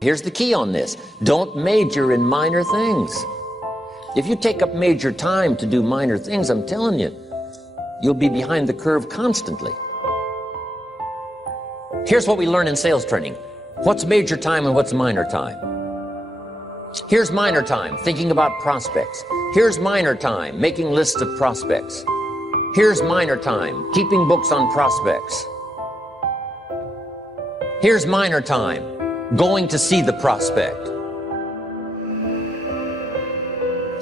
Here's the key on this. Don't major in minor things. If you take up major time to do minor things, I'm telling you, you'll be behind the curve constantly. Here's what we learn in sales training. What's major time and what's minor time? Here's minor time, thinking about prospects. Here's minor time, making lists of prospects. Here's minor time, keeping books on prospects. Here's minor time, going to see the prospect.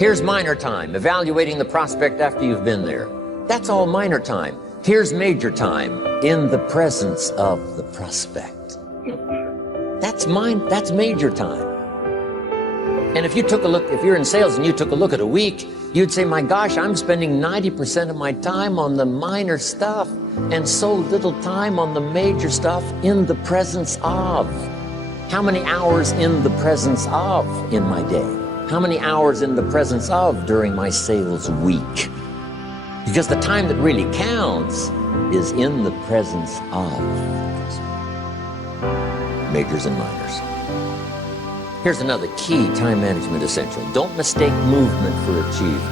Here's minor time, evaluating the prospect after you've been there. That's all minor time. Here's major time, in the presence of the prospect. That's major time. And if you took a look, if you're in sales and you took a look at a week, you'd say, my gosh, I'm spending 90% of my time on the minor stuff and so little time on the major stuff in the presence of. How many hours in the presence of in my day? How many hours in the presence of during my sales week? Because the time that really counts is in the presence of. Majors and minors. Here's another key time management essential. Don't mistake movement for achievement.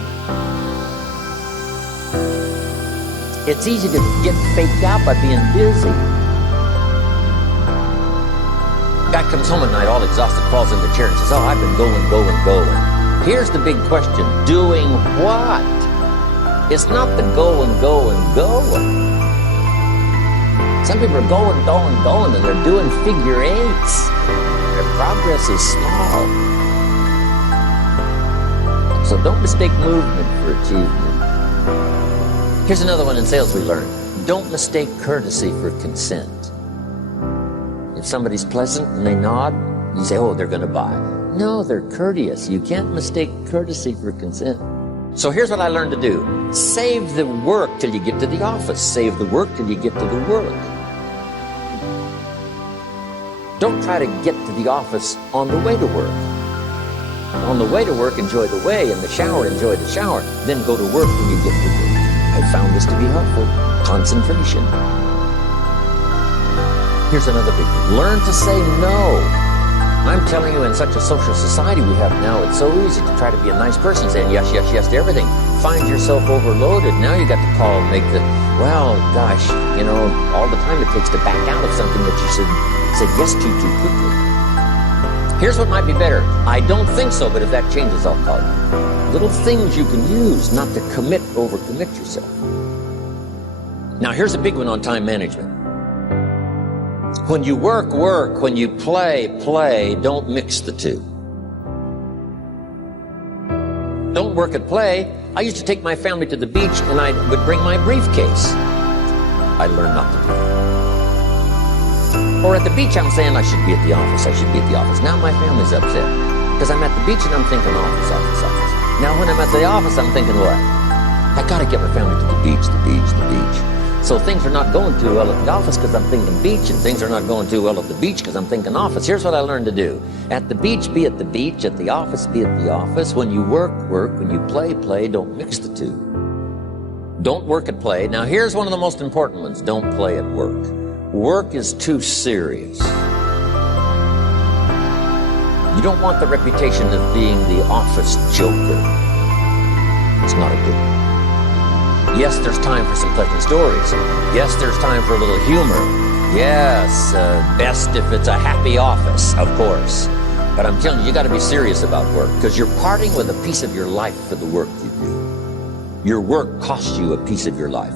It's easy to get faked out by being busy. Guy comes home at night all exhausted, falls in the chair and says, oh, I've been going. Here's the big question. Doing what? It's not the going. Some people are going, and they're doing figure eights. Their progress is small. So don't mistake movement for achievement. Here's another one in sales we learned. Don't mistake courtesy for consent. If somebody's pleasant and they nod, you say, oh, they're going to buy. No, they're courteous. You can't mistake courtesy for consent. So here's what I learned to do. Save the work till you get to the office. Save the work till you get to the work. Don't try to get to the office on the way to work. On the way to work, enjoy the way. In the shower, enjoy the shower. Then go to work when you get to work. I found this to be helpful. Concentration. Here's another big one. Learn to say no. I'm telling you, in such a social society we have now, it's so easy to try to be a nice person, saying yes to everything. Find yourself overloaded. Now you got to call and make the, well, gosh, all the time it takes to back out of something that you said yes to too quickly. Here's what might be better. I don't think so, but if that changes, I'll call you. Little things you can use not to overcommit yourself. Now, here's a big one on time management. When you work. When you play. Don't mix the two. Don't work and play. I used to take my family to the beach and I would bring my briefcase. I learned not to do that. Or at the beach, I'm saying I should be at the office. Now my family's upset because I'm at the beach and I'm thinking office. Now when I'm at the office, I'm thinking what? I got to get my family to the beach. So things are not going too well at the office because I'm thinking beach, and things are not going too well at the beach because I'm thinking office. Here's what I learned to do. At the beach, be at the beach. At the office, be at the office. When you work. When you play. Don't mix the two. Don't work and play. Now here's one of the most important ones. Don't play at work. Work is too serious. You don't want the reputation of being the office joker. It's not a good one. Yes, there's time for some pleasant stories. Yes, there's time for a little humor. Yes, best if it's a happy office, of course. But I'm telling you, you got to be serious about work because you're parting with a piece of your life for the work you do. Your work costs you a piece of your life.